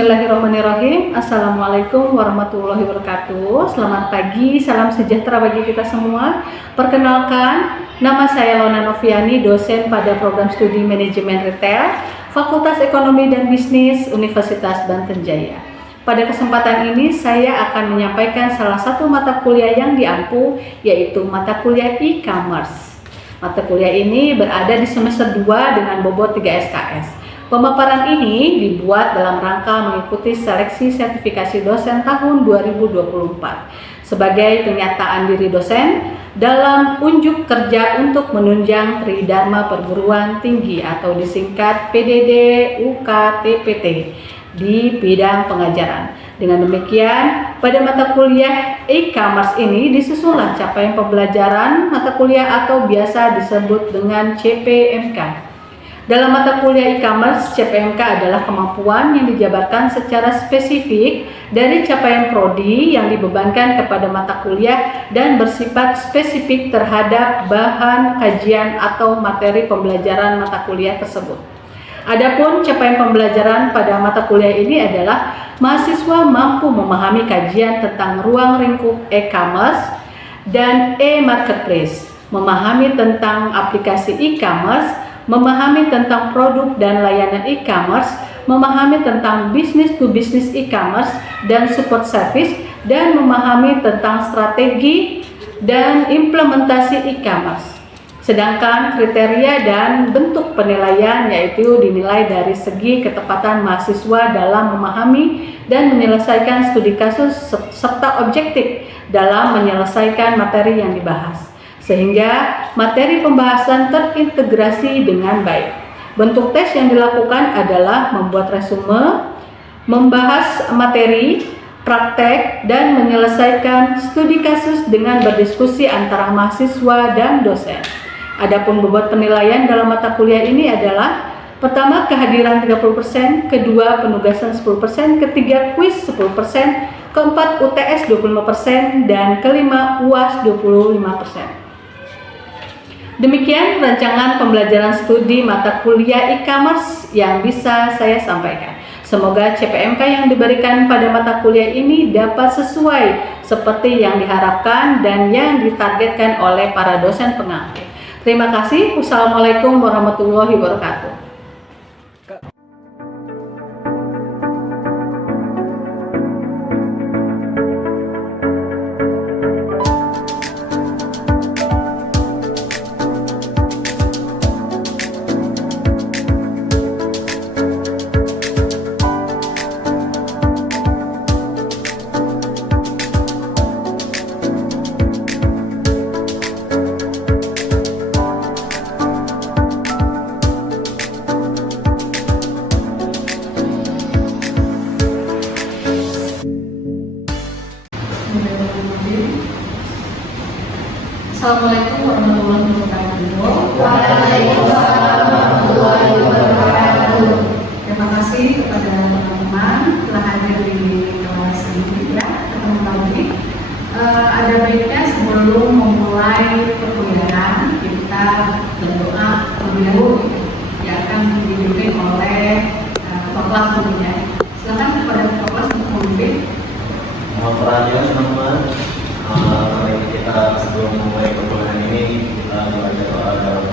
Bismillahirrahmanirrahim. Assalamualaikum warahmatullahi wabarakatuh. Selamat pagi, salam sejahtera bagi kita semua. Perkenalkan, nama saya Lona Noviani, dosen pada program studi manajemen retail, Fakultas Ekonomi dan Bisnis Universitas Banten Jaya. Pada kesempatan ini saya akan menyampaikan salah satu mata kuliah yang diampu, yaitu mata kuliah e-commerce. Mata kuliah ini berada di semester 2 dengan bobot 3 SKS. Pemaparan ini dibuat dalam rangka mengikuti seleksi sertifikasi dosen tahun 2024 sebagai penyataan diri dosen dalam unjuk kerja untuk menunjang Tridharma Perguruan Tinggi atau disingkat PDD UKTPT di bidang pengajaran. Dengan demikian, pada mata kuliah e-commerce ini disusunlah capaian pembelajaran mata kuliah atau biasa disebut dengan CPMK. Dalam mata kuliah e-commerce, CPMK adalah kemampuan yang dijabarkan secara spesifik dari capaian prodi yang dibebankan kepada mata kuliah dan bersifat spesifik terhadap bahan kajian atau materi pembelajaran mata kuliah tersebut. Adapun capaian pembelajaran pada mata kuliah ini adalah mahasiswa mampu memahami kajian tentang ruang lingkup e-commerce dan e-marketplace, memahami tentang aplikasi e-commerce, memahami tentang produk dan layanan e-commerce, memahami tentang business to business e-commerce dan support service, dan memahami tentang strategi dan implementasi e-commerce. Sedangkan kriteria dan bentuk penilaian yaitu dinilai dari segi ketepatan mahasiswa dalam memahami dan menyelesaikan studi kasus serta objektif dalam menyelesaikan materi yang dibahas, sehingga materi pembahasan terintegrasi dengan baik. Bentuk tes yang dilakukan adalah membuat resume, membahas materi, praktek, dan menyelesaikan studi kasus dengan berdiskusi antara mahasiswa dan dosen. Adapun bobot penilaian dalam mata kuliah ini adalah: pertama, kehadiran 30%, kedua, penugasan 10%, ketiga, kuis 10%, keempat, UTS 25%, dan kelima, UAS 25%. Demikian rancangan pembelajaran studi mata kuliah e-commerce yang bisa saya sampaikan. Semoga CPMK yang diberikan pada mata kuliah ini dapat sesuai seperti yang diharapkan dan yang ditargetkan oleh para dosen pengampu. Terima kasih. Wassalamualaikum warahmatullahi wabarakatuh. Assalamualaikum warahmatullahi wabarakatuh. Waalaikumsalam warahmatullahi wabarakatuh. Terima kasih kepada teman-teman telah hadir di kelas ini ya, teman-teman ini. Ada baiknya sebelum memulai perkuliahan kita berdoa terlebih dahulu yang akan dipimpin oleh ketua kelas tentunya. Silakan kepada ketua kelas untuk memimpin. Perhatian teman-teman, mari kita sebelum memulai perkuliahan ini kita membaca doa dalam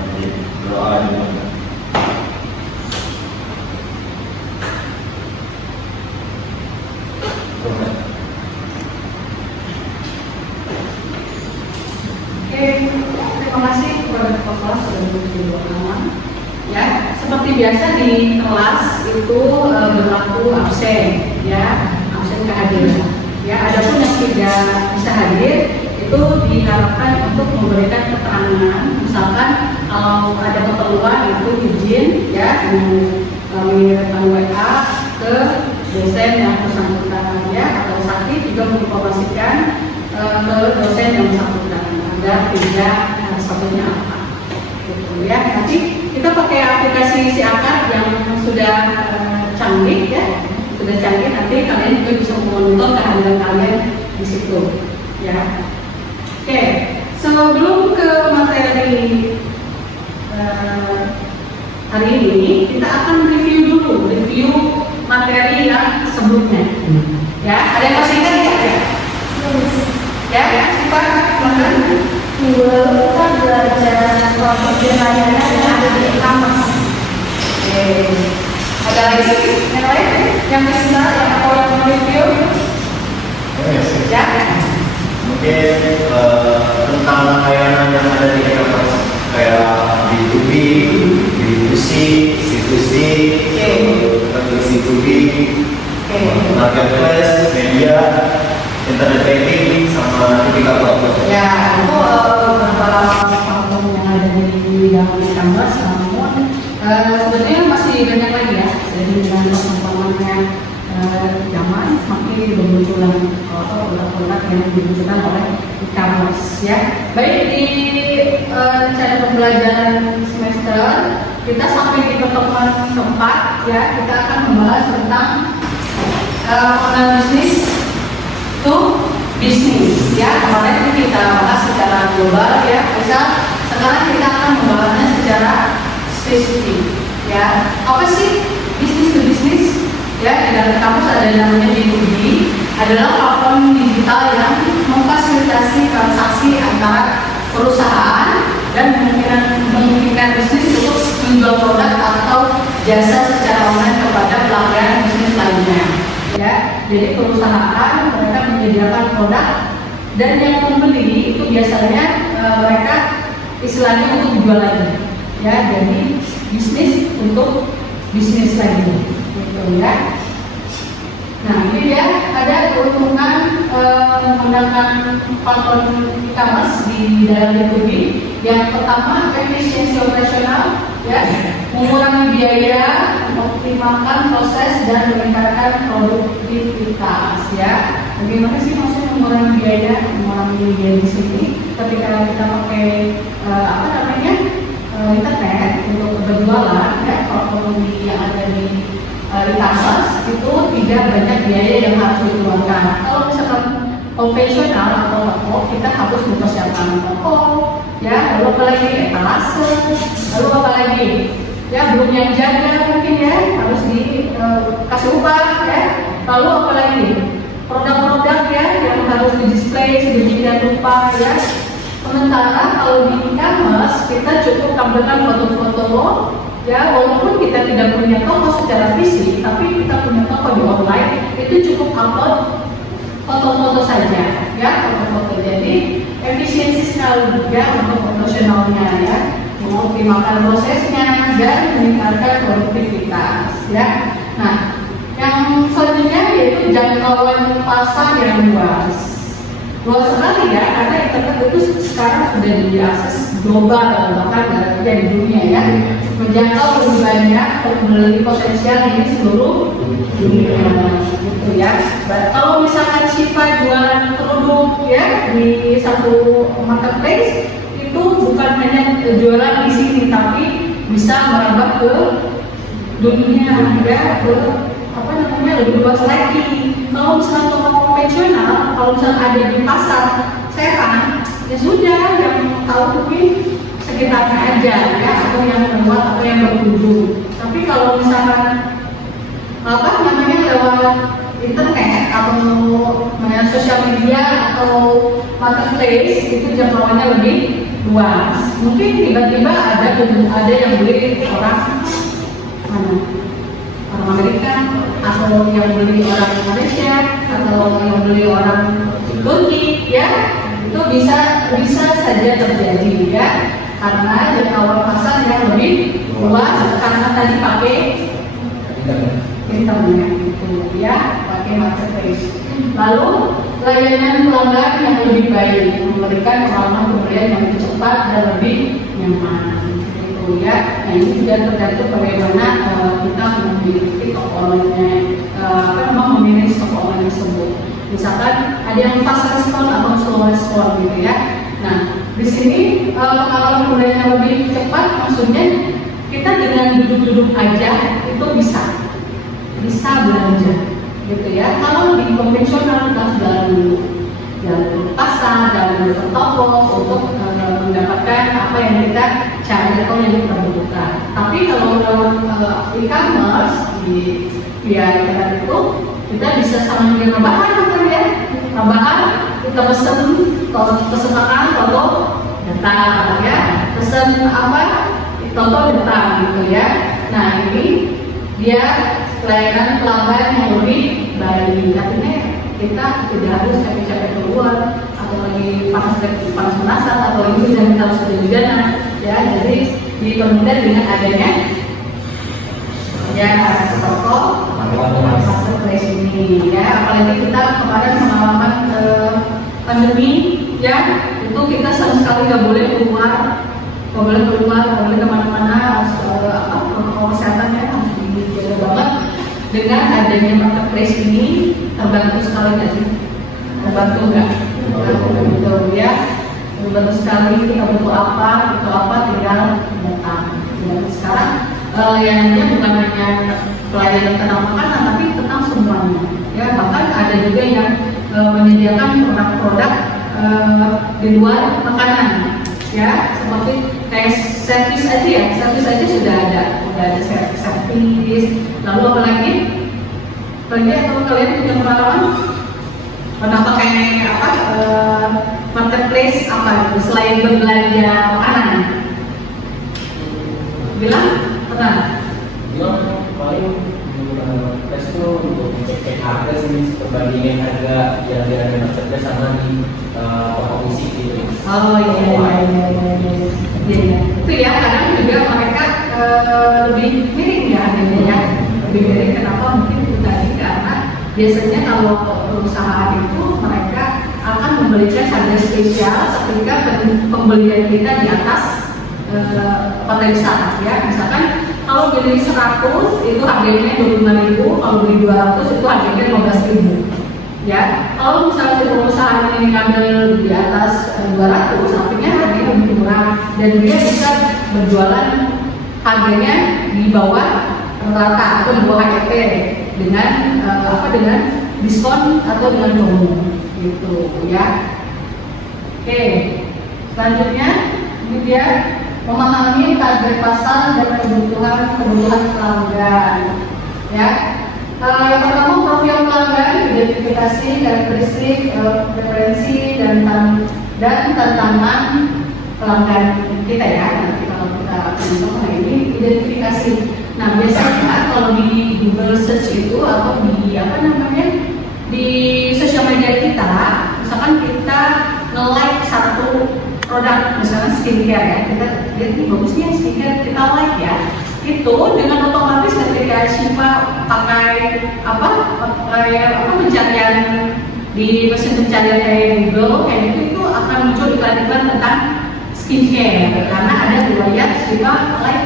doa dimulai. Oke, terima kasih kepada ketua kelas sudah memberi doa. Ya, seperti biasa di kelas itu berlaku absen, ya, absen kehadiran. Ya, adapun yang tidak bisa hadir itu diharapkan untuk memberikan keterangan, misalkan kalau ada keperluan itu izin ya dengan mengirimkan WA ke dosen yang bersangkutan ya, atau sakit juga menginformasikan ke dosen yang bersangkutan agar tidak statusnya apa. Gitu ya. Nanti kita pakai aplikasi SIAKAD yang sudah canggih ya. Sudah canggih, nanti kalian juga bisa memonitor kehadiran kalian di situ ya. Oke, sebelum ke materi hari ini kita akan review materi yang sebelumnya lalu kita belajar proses layanan yang ada di e-commerce. Oke. Ada lagi yang lain yang bisa yang mau review? Ya. Mungkin tentang layanan yang ada di e-commerce kayak B2B, B2C, C2C, C2B, marketplace, media, internet banking, sama indikator. Ya, itu beberapa platform yang ada di dalam e-commerce, namun sebenarnya masih banyak lagi ya. Jadi dengan perkembangannya zaman makin bermunculan produk-produk yang dimunculkan oleh e-commerce ya. Baik, di cara pembelajaran semester kita sampai di pertemuan keempat ya, kita akan membahas tentang pengenalan bisnis to bisnis ya. Kemarin kita bahas secara global ya, sekarang kita akan membahasnya secara spesifik ya. Apa sih bisnis to bisnis? Ya, di dalam kampus ada yang namanya B2B, adalah platform digital yang memfasilitasi transaksi antara perusahaan dan memungkinkan bisnis untuk menjual produk atau jasa secara online kepada pelanggan bisnis lainnya. Ya, jadi perusahaan mereka menyediakan produk dan yang membeli itu biasanya mereka istilahnya untuk dijual lagi. Ya, jadi bisnis untuk bisnis lagi. Gitu ya. Nah, ini ya ada keuntungan menggunakan platform e-commerce di dalam B2B. Yang pertama, efisiensi operasional, ya, mengurangi biaya, mengoptimalkan proses dan meningkatkan produktivitas, ya. Bagaimana sih maksudnya mengurangi biaya? Mengurangi biaya di sini ketika kita pakai internet untuk berjualan, ya, platform yang ada di e-commerce itu tidak banyak biaya yang harus dikeluarkan. Kalau misalkan konvensional atau toko, kita harus mempersiapkan toko, ya, lalu apa lagi etalase, lalu apa lagi, ya, belum yang jaga mungkin ya harus dikasih upah, ya, lalu apa lagi produk-produk ya yang harus di-display sedemikian rupa ya. Sementara kalau di e-commerce kita cukup tampilkan foto-foto. Ya, walaupun kita tidak punya toko secara fisik, tapi kita punya toko di online, itu cukup upload foto-foto saja, ya, foto-foto. Jadi efisiensi sekali juga untuk operasionalnya, ya, mengoptimalkan prosesnya dan meningkatkan produktivitas, ya. Nah, yang selanjutnya yaitu jangkauan pasar yang luas. Luas sekali ya, karena internet itu sekarang sudah diakses global, bahkan di dunia ya, menjangkau lebih banyak pembeli potensial ini seluruh dunia, gitu ya. Kalau misalkan Syifa jualan kerudung ya di satu marketplace, itu bukan hanya jualan di sini, tapi bisa merambah ke dunia ya, ke lebih luas lagi. Kalau misalnya toko konvensional, kalau misalnya ada di pasar Serang, ya sudah, yang tahu mungkin sekitarnya aja ya, atau yang membuat atau yang berkunjung. Tapi kalau misalkan lewat internet atau sosial media atau marketplace, itu jangkauannya lebih luas. Mungkin tiba-tiba ada yang beli orang Amerika, atau yang beli orang Malaysia, atau yang beli orang Turki, ya, itu bisa saja terjadi ya, karena jangkauan pasar yang lebih luas karena tadi pakai internet gitu ya, pakai marketplace. Lalu layanan pelanggan yang lebih baik, memberikan pengalaman pembelian yang lebih cepat dan lebih nyaman. Ya, nah ini juga tergantung bagaimana kita memiliki toko online, memilih toko online tersebut. Misalkan ada yang fast respon atau slow respon gitu ya. Nah, di sini pengalaman pembelian yang lebih cepat, maksudnya kita dengan duduk-duduk aja itu bisa belanja, gitu ya. Kalau di konvensional kita harus jalan ke pasar, jalan ke toko untuk mendapatkan apa yang kita cari atau yang kita butuhkan. Tapi kalau lewat e-commerce via internet itu kita bisa sambil rebahan kan ya, rebahan kita pesen makanan, kalau datang ya, pesan apa, contoh datang gitu ya. Nah ini dia pelayanan pelanggan yang lebih baik, artinya kita tidak harus capek-capek keluar atau lagi panas manasan atau lagi hujan harus hujanan ya. Jadi dipermudah dengan adanya ya protokol marketplace ini ya. Apalagi kita kemarin pengalaman pandemi ya, itu kita sama sekali nggak boleh keluar, nggak boleh kemana-mana, harus protokol kesehatannya harus dijaga banget. Dengan adanya marketplace ini terbantu sekali nggak sih? Terbantu nggak? Terbantu ya, terbantu sekali. Kita butuh apa tinggal datang. Dan sekarang layanannya bukan hanya pelayanan tentang makanan, tapi tentang semuanya ya. Bahkan ada juga yang menyediakan produk-produk di luar makanan ya, seperti kayak servis aja sudah ada servis. Lalu apa lagi atau kalian punya pengalaman pernah pakai apa marketplace apa gitu selain berbelanja makanan? Bilang pernah? Paling tes itu untuk cek harga sih, perbandingan harga yang ada di marketplace sama di toko fisik gitu. Oh iya. Itu ya, kadang juga mereka lebih miring ya harganya ya. Lebih miring kenapa? Mungkin itu tadi karena biasanya kalau perusahaan itu mereka akan memberikan harga spesial ketika pembelian kita di atas kota besar ya. Misalkan kalau beli 100 itu harganya 25.000, kalau beli 200 itu harganya 15.000 ya. Kalau misalnya perusahaan ini ngambil di atas 200 artinya harganya lebih murah dan dia bisa berjualan harganya di bawah rata atau di bawah HRT dengan dengan diskon atau dengan promo gitu ya. Oke, selanjutnya ini dia memahami target pasar dan kebutuhan pelanggan ya. Yang pertama profil pelanggan, identifikasi, karakteristik, preferensi dan tantangan pelanggan kita ya. Nanti kalau kita untuk hari ini identifikasi. Nah biasanya kalau di Google Search itu atau di di sosial media kita, misalkan kita nge-like satu produk, misalnya skincare ya, kita lihat ini bagusnya skincare, kita like ya. Itu dengan otomatis ketika Syifa pakai pencarian di mesin pencarian kayak Google kayak gitu, itu akan muncul iklan-iklan tentang skincare karena ada riwayat Syifa like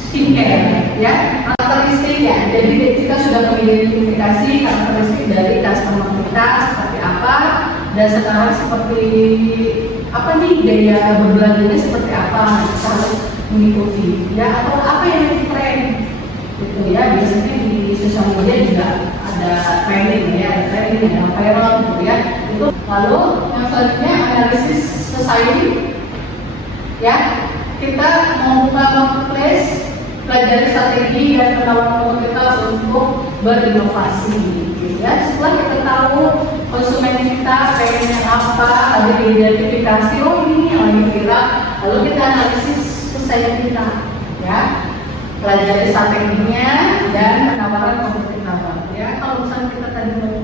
skincare ya. Karakteristik ya, jadi kita sudah mengidentifikasi karakteristik dari customer kita seperti apa, dan sekarang seperti apa nih gaya berbelanjanya seperti apa, kita harus mengikuti ya. Atau apa yang tren gitu ya, biasanya di sosial media juga ada trending ya, ada viral gitu ya. Itu lalu yang selanjutnya analisis society ya. Kita mau buka marketplace, pelajari strategi dan penawaran kita untuk berinovasi gitu ya. Setelah kita tahu konsumen kita pengennya apa, ada diidentifikasi, oh ini yang lagi viral, lalu kita analisis pesaing kita ya, pelajari strateginya dan penawaran kompetitor ya. Kalau misalnya kita tadi mau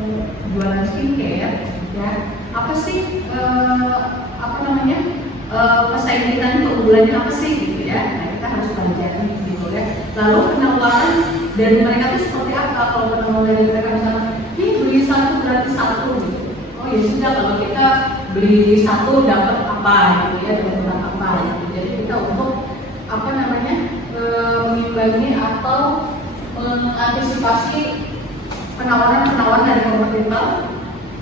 jualan skincare ya, apa sih pesaing kita untuk bulannya apa sih gitu ya. Nah kita harus pelajari gitu ya. Lalu penawaran dari mereka itu seperti apa? Kalau penawaran dari mereka misalnya ini beli satu gratis satu gitu, oh ya sudah, kalau kita beli satu dapat apa gitu ya, dapat apa gitu. Jadi kita untuk mengimbangi atau mengantisipasi penawaran dari kompetitor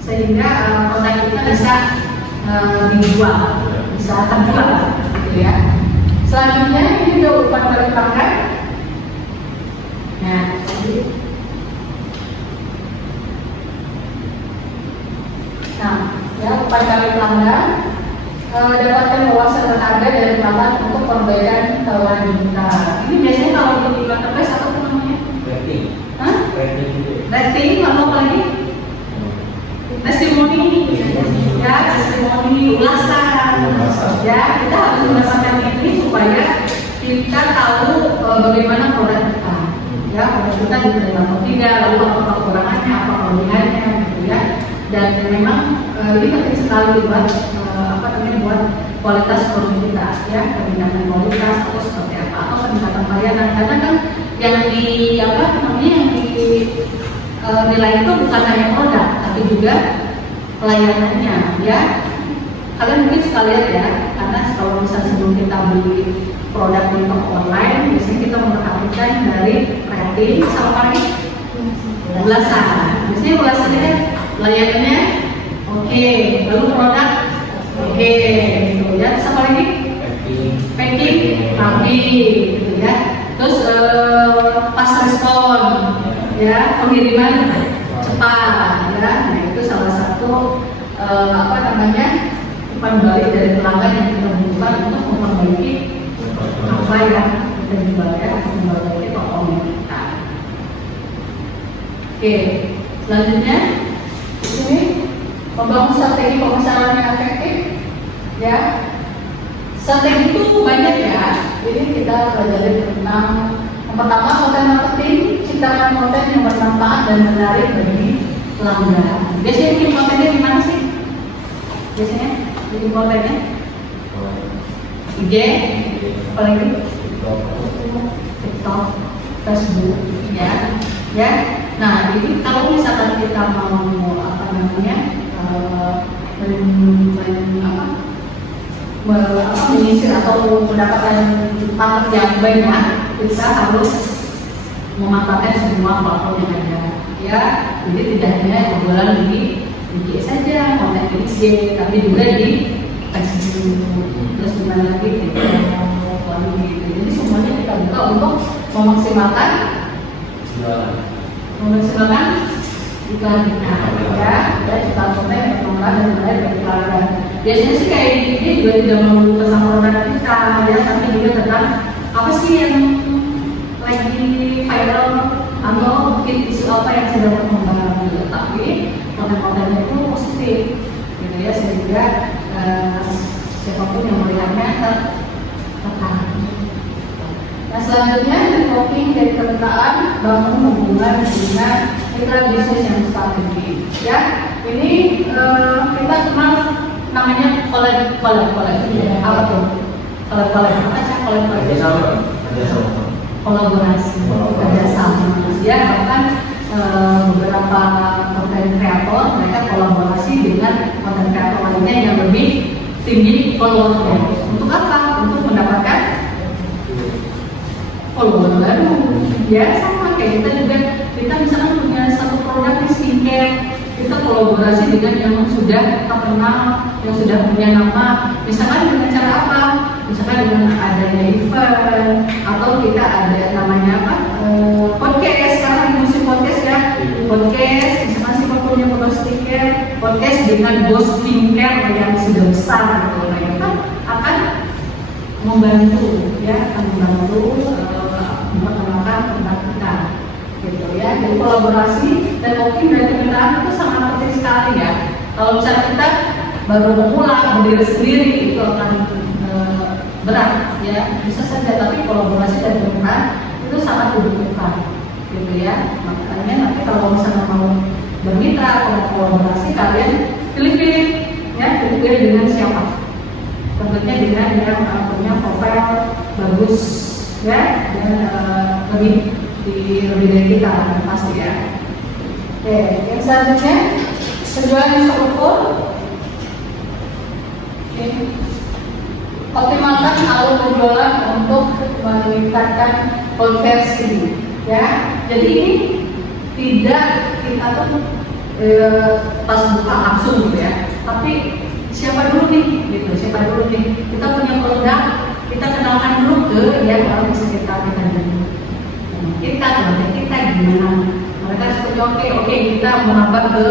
sehingga produk kita bisa dijual, bisa terjual gitu ya. Selanjutnya ini udah umpan balik pelanggan. Nah, umpan balik pelanggan, dapatkan wawasan berharga dari pelanggan untuk perbaikan tawaran kita. Ini biasanya kalau di marketplace apa namanya? Rating. Rating, lalu apa lagi? testimoni, ya testimoni ulasan, ya kita harus mendapatkan ini supaya kita tahu bagaimana produk kita, ya produk kita diterima atau tidak, lalu apa kekurangannya, apa kelebihannya, gitu ya. Dan memang ini penting sekali buat buat kualitas produk kita, ya peningkatan kualitas atau seperti apa, atau peningkatan pelayanan. Karena kan yang nilai itu bukan hanya produk, tapi juga pelayanannya, ya. Kalian mungkin suka lihat ya, karena kalau misalnya sebelum kita beli produk di toko online, biasanya kita memperhatikan dari rating sampai ulasan. Biasanya ulasannya, layanannya, oke, lalu produk, oke, gitu ya. Terus apa lagi? Packing, rapi, gitu ya. Terus pas respon, ya, pengiriman cepat, ya. Nah itu salah satu umpan balik dari pelanggan yang kita butuhkan untuk memperbaiki apa yang kita jual, ya, untuk memperbaiki tokonya kita. Oke, selanjutnya di sini membangun strategi pemasaran yang efektif, ya. Strategi itu banyak ya. Jadi kita pelajari tentang yang pertama konten marketing, ciptakan konten yang bermanfaat dan menarik bagi pelanggan. Biasanya bikin kontennya di mana sih? Biasanya bikin kontennya IG, apalagi TikTok, Facebook, ya. Nah, ini kalau misalkan kita mau menyisir atau mendapatkan target yang banyak, kita harus memanfaatkan semua platform yang ada, ya. Jadi tidak hanya jualan di IG saja, konten di IG, tapi juga di Facebook, terus dimana lagi gitu. Jadi semuanya kita buka untuk memaksimalkan iklan kita, ya. Dan kita konten yang berkembang dan menarik bagi pelanggan. Biasanya sih kayak ini juga tidak melulu tentang produk kita, ya, tapi juga tentang apa sih yang lagi viral atau mungkin isu apa yang sedang berkembang, gitu. Tapi konten-kontennya itu positif, gitu ya, sehingga siapapun yang melihatnya tertarik. Nah selanjutnya networking dari kedutaan, bangun hubungan dengan mitra bisnis yang strategis, ya. Ini kita kenal namanya collab. Apa tuh? Collab. Kolaborasi, kerjasama, ya. Bahkan beberapa konten kreator mereka kolaborasi dengan konten kreator lainnya yang lebih tinggi followernya. Untuk apa? Untuk mendapatkan follower baru, ya. Sama kayak kita misalkan punya satu produk di skincare, kita kolaborasi dengan yang sudah terkenal, yang sudah punya nama. Misalkan dengan cara apa? Misalkan dengan adanya event, atau kita ada namanya podcast. Sekarang musim podcast, ya. Podcast, misalkan si punya produk skincare, podcast dengan bos skincare yang sudah besar, gitu. Nah itu kan akan membantu, ya, akan membantu memperkenalkan produk kita, gitu ya. Jadi kolaborasi dan mungkin dari kemitraan itu sangat penting sekali, ya. Kalau misalnya kita baru memulai berdiri sendiri itu akan berat, ya. Bisa saja, tapi kolaborasi dan kemitraan itu sangat dibutuhkan, gitu ya. Makanya nanti kalau misalnya mau bermitra atau kolaborasi, kalian pilih-pilih, ya, pilih-pilih dengan siapa. Tentunya dengan yang punya profil bagus, ya, dan lebih dari kita, pasti, ya. Oke, yang selanjutnya penjualan yang terukur. Optimalkan alur penjualan untuk meningkatkan konversi, ya. Jadi ini tidak kita tuh pas buka langsung, gitu ya. Tapi siapa dulu nih, gitu. Kita punya produk, kita kenalkan dulu ke yang orang di sekitar kita dulu. Keluarga kita gimana? Mereka seperti oke, kita merambah ke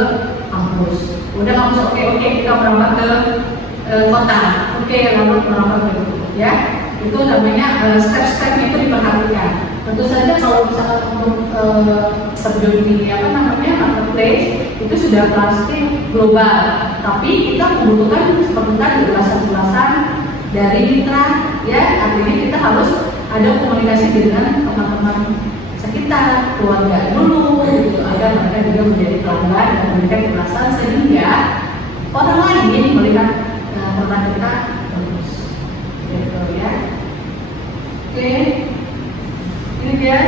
kampus. Udah kampus oke, kita merambah ke kota. Lalu merambah ke, ya. Itu namanya step-stepnya itu diperhatikan. Tentu saja kalau misalkan untuk terjun di marketing marketplace itu sudah pasti global, tapi kita membutuhkan ulasan-ulasan dari mitra, ya. Artinya kita harus ada komunikasi dengan teman-teman sekitar, keluarga dulu, gitu, agar mereka juga menjadi pelanggan dan memberikan ulasan sehingga orang lain melihat produk kita bagus, gitu ya. Oke, ini dia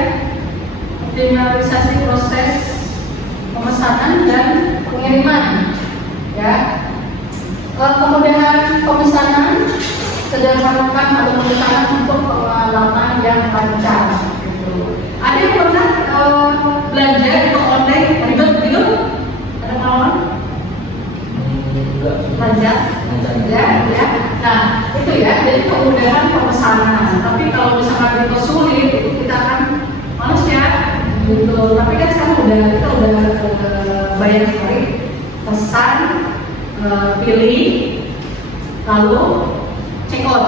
optimalisasi proses pemesanan dan pengiriman, ya. Kemudahan pemesanan, sederhanakan atau pemesanan untuk pengalaman yang lancar, gitu. Ada yang pernah belanja ke online ribet gitu? Ada pengalaman? Lancar, ya. Nah, itu ya. Jadi kemudahan pemesanan. Tapi kalau misalkan itu sulit, itu kita akan males ya, gitu. Tapi kan sekarang kita udah bayar sekali, pesan, pilih, lalu check out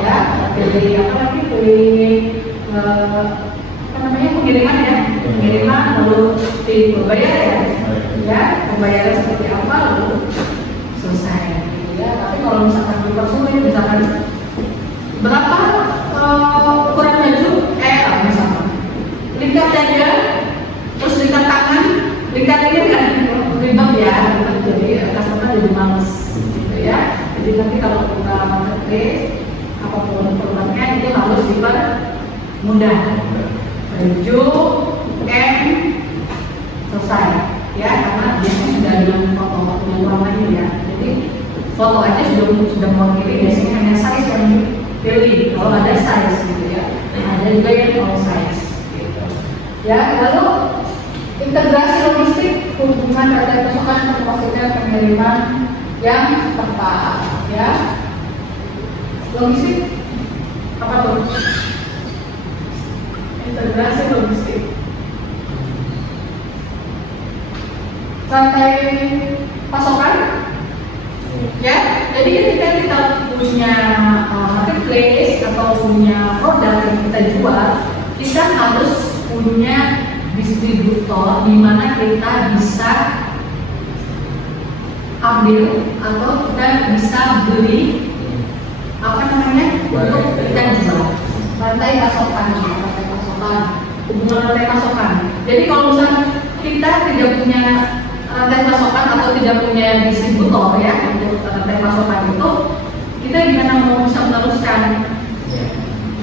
ya, pilih apa lagi, pilih pengiriman ya, lalu pilih membayar ya, pembayaran seperti apa, lalu selesai, gitu ya. Tapi kalau misalkan dipersulit, misalkan berapa ukuran baju, misalkan likat aja, terus likat tangan, likat ini kan ribet ya, jadi customer jadi males, gitu ya. Jadi nanti kalau kita marketplace apapun produknya itu harus dipermudah, baju, selesai, ya, karena biasanya sudah dengan foto yang kurang lagi ya. Jadi foto aja sudah mewakili, biasanya hanya size yang dipilih, kalau ada size, gitu ya. Ada juga yang all size, gitu. Ya, lalu integrasi logistik, hubungan rantai pasokan memastikan pengiriman yang tepat, ya. Logistik apa tuh? Integrasi logistik, rantai pasokan, ya. Jadi ketika kita punya marketplace atau punya produk yang kita jual, kita harus punya distributor di mana kita bisa ambil atau kita bisa beli untuk kita jual. Rantai pasokan, hubungan rantai pasokan. Jadi kalau misalnya kita tidak punya rantai pasokan atau tidak punya distributor ya untuk rantai pasokan itu, kita gimana mau bisa meneruskan?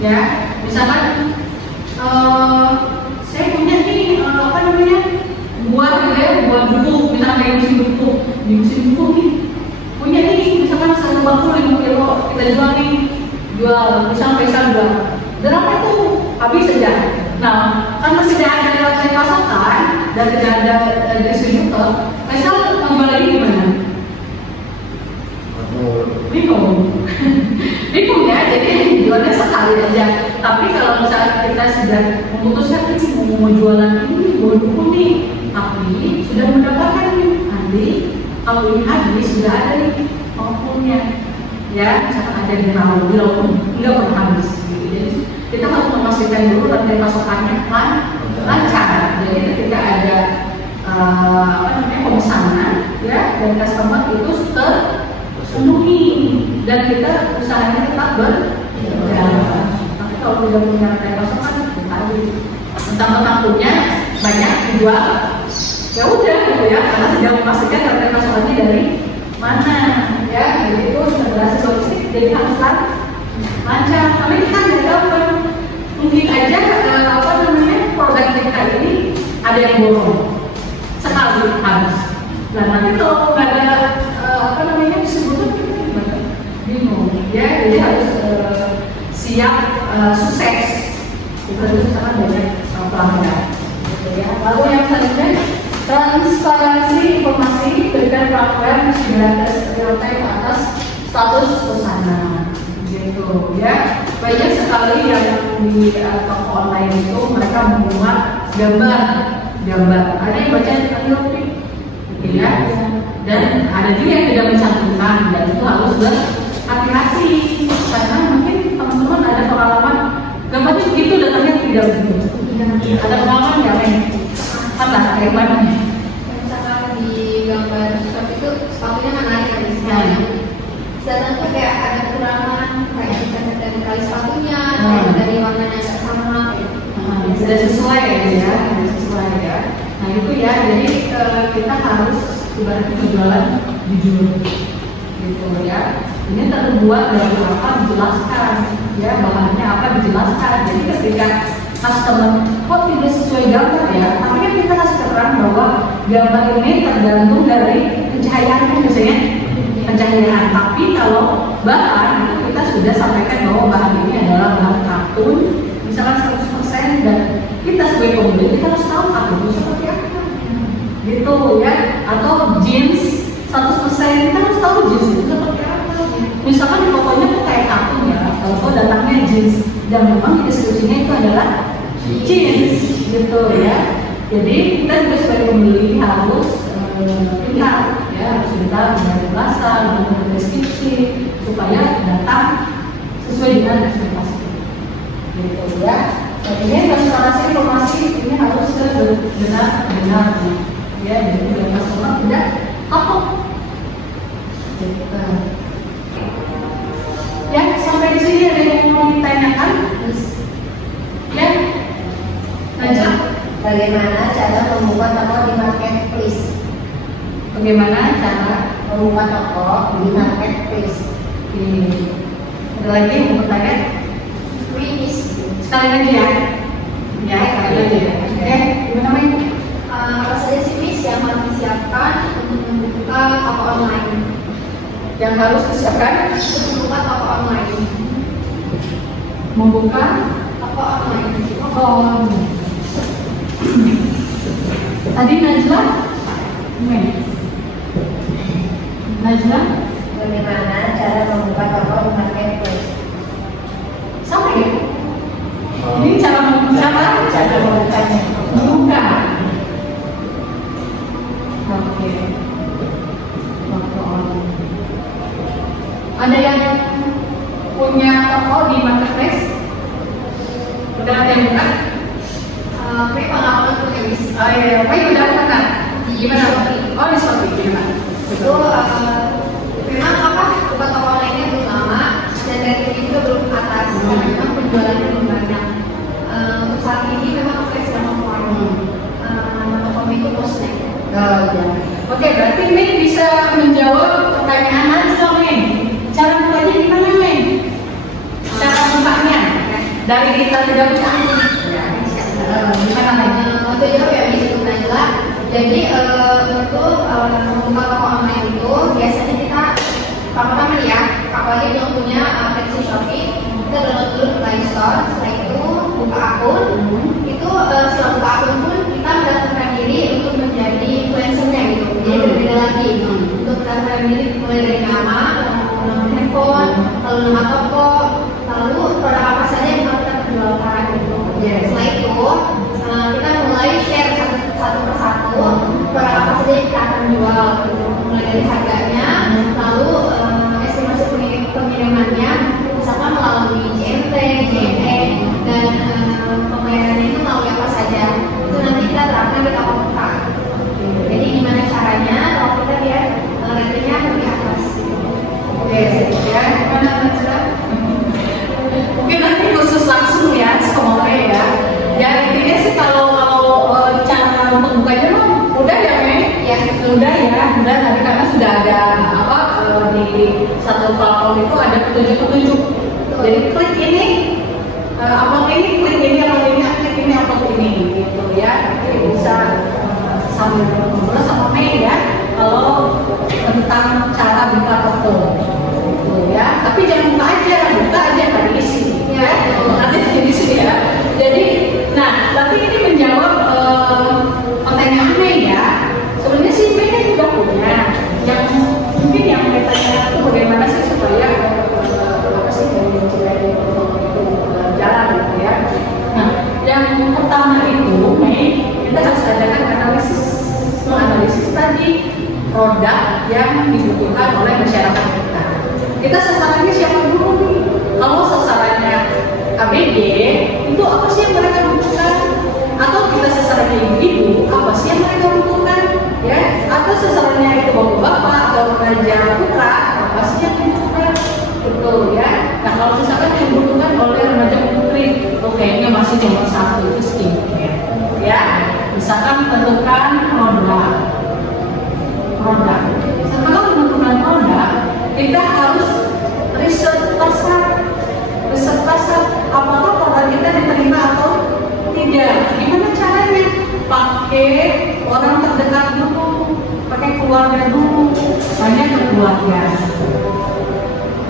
Ya, misalkan saya punya nih buat buku, misalnya di musim buku nih, punya nih misalkan 150 kilo kita jual misalnya pesan berapa tuh habis saja. Nah, karena tidak ada rantai pasokan dan tidak ada distributor, pesan kembali gimana? Bingung ya, jadi jualnya sekali aja. Tapi kalau misalnya kita sudah memutuskan mau jualan ini, buku nih, tapi sudah mendapatkan nih, nanti kalau ini habis sudah ada nih pengepulnya, ya, misalkan ada di rawon, nggak pernah habis. Gitu. Jadi kita harus memastikan dulu rantai pasokannya lancar. Jadi ketika ada pemesanan, ya, dan customer itu terpenuhi dan kita usahanya tetap berjalan. Tapi kalau tidak punya rantai pasokan, tadi tentang punya banyak dijual, ya udah gitu ya, karena tidak memastikan rantai pasokannya dari mana, ya. Jadi itu integrasi logistik jadi harus lancar. Tapi kita nggak tahu kan, mungkin aja produk kita ini ada yang bolong sekali habis. Nah nanti kalau nggak ada distributor kita gimana? Bingung, ya. Jadi harus siap sukses. Kita harus sangat banyak pelanggan. Ya. Lalu yang selanjutnya, transparansi informasi, berikan pelanggan real time atas status pesanan, gitu ya. Banyak sekali yang di toko online itu mereka membuat gambar. Ada yang baca gitu ya, dan ada juga yang tidak mencantumkan, dan itu harus berhati-hati karena mungkin teman-teman ada pengalaman gambarnya begitu, datangnya tidak begitu. Ada pengalaman nggak, Mana? Yang mana? Misalkan di gambar seperti itu sepatunya menarik kan misalnya. Sedangkan tuh kayak ada kekurangan kayak misalnya dari tali sepatunya, kayak dari warnanya nggak sama. Sudah sesuai ya, sudah sesuai ya. Nah itu ya, jadi kita harus ibaratnya berjualan jujur gitu ya. Ini terbuat dari apa dijelaskan ya, bahannya apa dijelaskan. Jadi ketika customer kok tidak sesuai gambar ya, tapi kan kita kasih terang bahwa gambar ini tergantung dari pencahayaan biasanya pencahayaan. Tapi kalau bahan itu kita sudah sampaikan bahwa bahan ini adalah bahan katun misalkan 100% dan kita sebagai pembeli kita harus tahu katun itu seperti apa gitu ya, atau jeans 100% kita harus tahu jeans itu seperti apa. Misalkan di pokoknya kok kayak katun ya, kalau datangnya jeans dan memang di deskripsinya itu adalah jeans gitu ya. Jadi kita juga sebagai pembeli harus pintar ya, harus pintar dengan penjelasan, dengan deskripsi supaya datang sesuai dengan ekspektasi gitu ya. Jadi transparansi informasi ini harus benar-benar ya, jadi biar customer tidak kapok gitu. Ya, sampai di sini ada yang mau ditanyakan? Ya, Najwa, Bagaimana cara membuka toko di marketplace? bagaimana cara Membuka toko di marketplace. ada lagi yang mau bertanya? Finish. Sekali lagi ya, ya sekali lagi ya. Oke, gimana Mai? Apa saja sih Miss yang harus disiapkan untuk membuka toko online? Yang harus disiapkan Untuk membuka toko online. membuka Toko online. toko. Tadi Najla, Najla, Bagaimana cara membuka toko di marketplace? sama ya? Ini cara membukanya. Membuka. Oke. Toko online. Ada yang punya toko di marketplace? Udah ada yang buka? Ini pengalaman punya Miss. Oh iya, Pak udah pernah. Di Gimana? Shopee. Oh di Shopee gimana? Itu memang apa buka toko online-nya belum lama dan ratingnya juga belum ke atas karena memang penjualannya belum banyak. Untuk saat ini memang apa yang sedang memperkuat nama tokonya itu Postnet. Oh ya. Oke, berarti ini bisa menjawab pertanyaan Najwa nih. Cara bukanya gimana nih? Cara bukanya dari kita tidak buka. Gimana lagi? Untuk jawab ya Miss untuk Najwa. Jadi untuk membuka toko online itu biasanya kita pertama nih ya, apalagi yang punya aplikasi Shopee, kita download dulu Play Store. Setelah itu buka akun. Itu setelah buka akun pun kita mendaftarkan diri untuk menjadi influencernya gitu. Jadi berbeda lagi untuk mendaftarkan diri mulai dari nama, nomor handphone, lalu nama toko, lalu produk apa saja yang harus kita perjualkan gitu. Setelah itu kita mulai share satu persatu produk apa saja yang kita akan jual gitu. Mulai dari harganya, lalu estimasi pengirimannya, misalkan melalui JNT, JNE, dan pembayarannya itu melalui apa saja. Itu nanti kita terapkan di toko kita. Jadi gimana caranya kalau kita biar ratingnya lebih atas. Oke, ya. Gimana Najwa? Mungkin nanti khusus langsung ya, sekolah ya. Ya intinya sih kalau cara membukanya mah udah ya Mei? Ya, Udah tadi karena sudah ada apa di satu platform itu ada petunjuk-petunjuk. Jadi klik ini, upload ini, klik ini, upload ini gitu ya. Jadi bisa sambil ngobrol sama Mei ya. Kalau tentang cara buka toko, gitu ya. Tapi jangan buka aja dari isi. Ya, nanti dari isi ya. Jadi, nah, tapi ini menjawab pertanyaan Mei ya. Sebenarnya sih Mei kan juga punya. Yang mungkin yang Mei tanya itu bagaimana sih supaya apa sih dari itu jalan gitu ya. Nah, yang pertama itu Mei kita harus adakan menganalisis tadi produk yang dibutuhkan oleh masyarakat kita. Kita sasarannya siapa dulu nih? Kalau sasarannya ABG itu apa sih yang mereka butuhkan? Atau kita sasarannya ibu-ibu apa yang dibutuhkan oleh remaja putri? Oh, kayaknya masih nomor 1 itu skincare. Ya, misalkan tentukan produk. Setelah menentukan produk, kita harus riset pasar. Apakah produk kita diterima atau tidak? Gimana caranya? Pakai orang terdekat dulu, pakai keluarga dulu, tanya ke keluarga.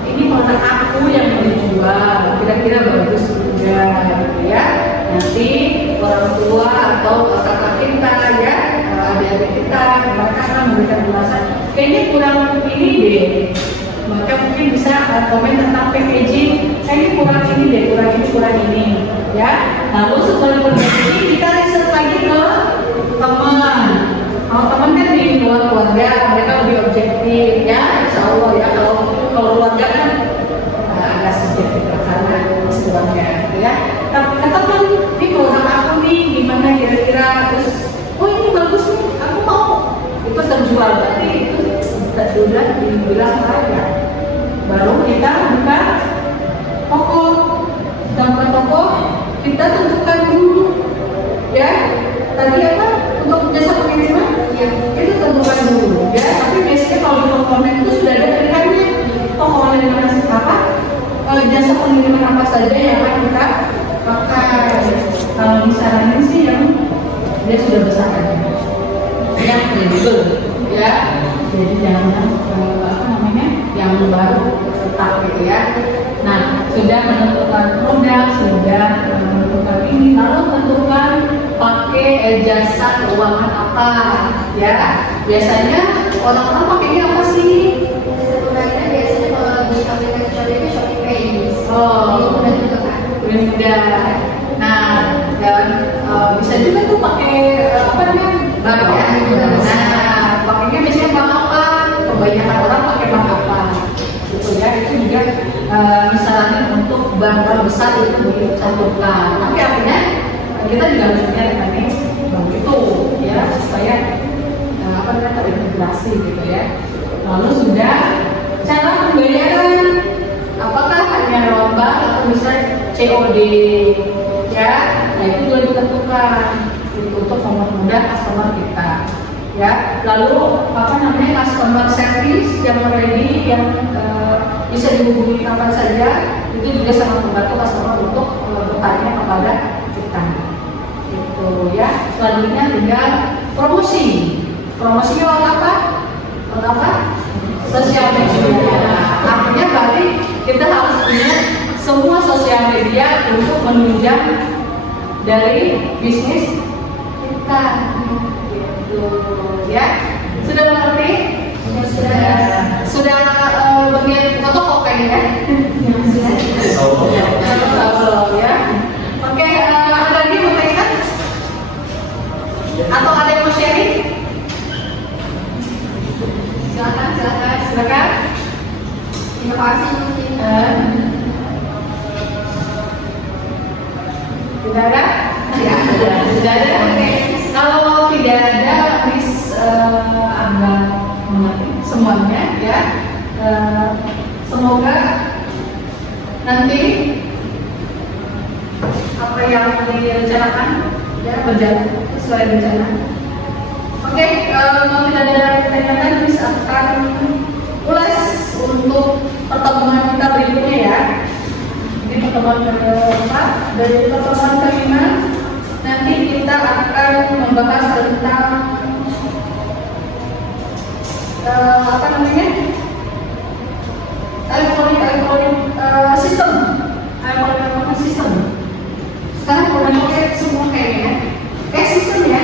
Ini produk aku yang mau dijual, kira-kira bagus enggak, gitu ya. Nanti orang tua atau kakak kita ya, adik-adik kita, mereka akan memberikan ulasan. Kayaknya kurang ini deh. Maka mungkin bisa komen tentang packaging. Kayaknya kurang ini deh, kurang ini, ya. Lalu setelah berbagi, kita riset lagi ke teman. Kalau teman kan di luar keluarga, mereka lebih objektif, ya. Insya Allah ya. Kalau keluarga kan agak subjektif karena keluarga, ya. Kata teman, ini produk aku nih, gimana kira-kira? Terus, oh ini bagus nih, aku mau. Itu terjual, berarti itu sudah dibilang harga. Baru kita buka toko. Toko kita tentukan dulu, ya. Tadi apa? Untuk jasa pengiriman, ya itu tentukan dulu, ya. Tapi biasanya kalau di toko online itu sudah ada pilihannya. Toko online mana apa? Jasa pengiriman apa saja yang akan kita pakai. Kalau disaranin sih yang dia sudah besar aja, yang kredibel, ya. Jadi jangan yang baru tetap gitu ya. Nah, sudah menentukan produk, sudah menentukan ini, lalu tentukan pakai jasa keuangan apa, ya. Biasanya orang-orang pakainya apa sih? Jasa keuangan biasanya kalau di aplikasi Shopee Oh, itu udah juga kan. Udah. Nah, dan bisa juga tuh pakai apa namanya? Bank ya. Nah, pakainya biasanya bank apa? Kebanyakan orang pakai bank apa? Gitu ya. Itu juga misalnya untuk bank besar itu dicantumkan. Tapi artinya kita juga harus lihat nih bank itu, ya, supaya apa namanya terintegrasi gitu ya. Lalu sudah cara pembayaran. Apakah hanya lomba atau misalnya COD, ya? Nah itu juga ditentukan untuk mempermudah customer kita, ya. Lalu apa namanya customer service yang ready, yang bisa dihubungi kapan saja, itu juga sangat membantu customer untuk bertanya kepada kita, gitu ya. Selanjutnya tinggal promosi. Promosinya lewat apa? Sosial media. Artinya berarti kita harus punya semua sosial media untuk menunjang dari bisnis kita, gitu ya. Sudah mengerti? Sudah bagian foto kok ya? Belum ya. Oke, ada lagi mau tanya? Atau ada yang mau sharing? Silakan. Inovasi mungkin. Tidak ada? Ya, sudah ada. Oke. Kalau tidak ada, please Anda mengerti semuanya, ya. Semoga nanti apa yang direncanakan ya berjalan sesuai rencana. Oke, kalau tidak ada pertanyaan, please akan ulas untuk pertemuan kita berikutnya ya. Ini pertemuan keempat, dari pertemuan kelima nanti kita akan membahas tentang apa namanya elektronik sistem, elektronik sistem. Sekarang udah pakai semua kayaknya, sistem ya.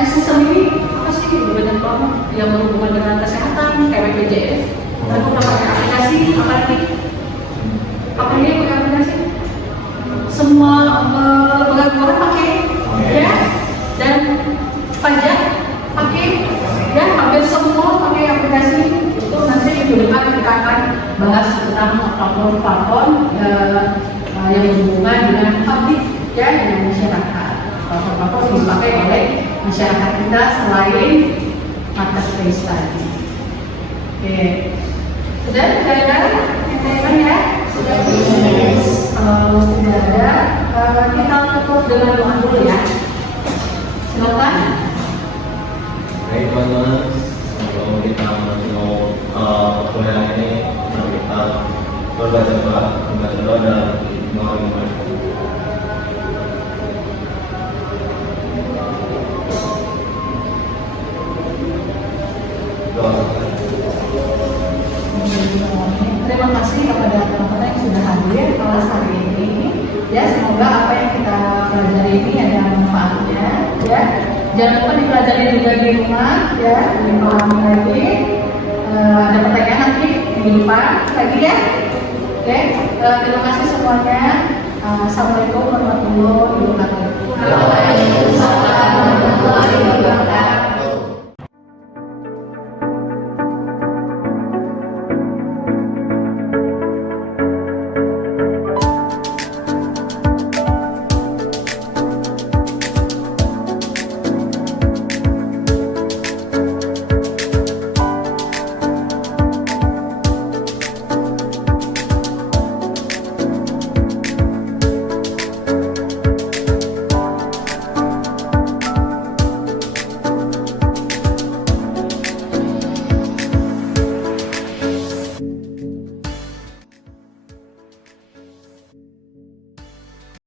Sistem ini apa sih? Banyak banget yang berhubungan dengan kesehatan, kayak BPJS. Aku udah pakai aplikasi, apalagi pakai aplikasi. Semua lembaga pakai, ya. Dan pajak pakai, ya. Hampir semua pakai aplikasi. Itu nanti minggu depan kita akan bahas tentang platform-platform yang berhubungan dengan publik, ya, dengan masyarakat. Platform-platform dipakai oleh masyarakat kita selain marketplace tadi. Oke. Sudah ada yang lain ya? Kalau tidak ada, kita tutup dengan doa dulu ya. Silakan. Baik teman-teman, sebelum kita masuk perkuliahan ini, mari kita berbaca doa dan mengalir. Terima kasih kepada teman-teman yang sudah hadir kelas hari ini. Ya, semoga apa yang kita pelajari ini ada manfaatnya. Ya, jangan lupa dipelajari juga di rumah. Ya, dipahami lagi. Ada pertanyaan nanti di depan lagi ya. Oke, terima kasih semuanya. Assalamualaikum warahmatullahi wabarakatuh. Waalaikumsalam warahmatullahi wabarakatuh.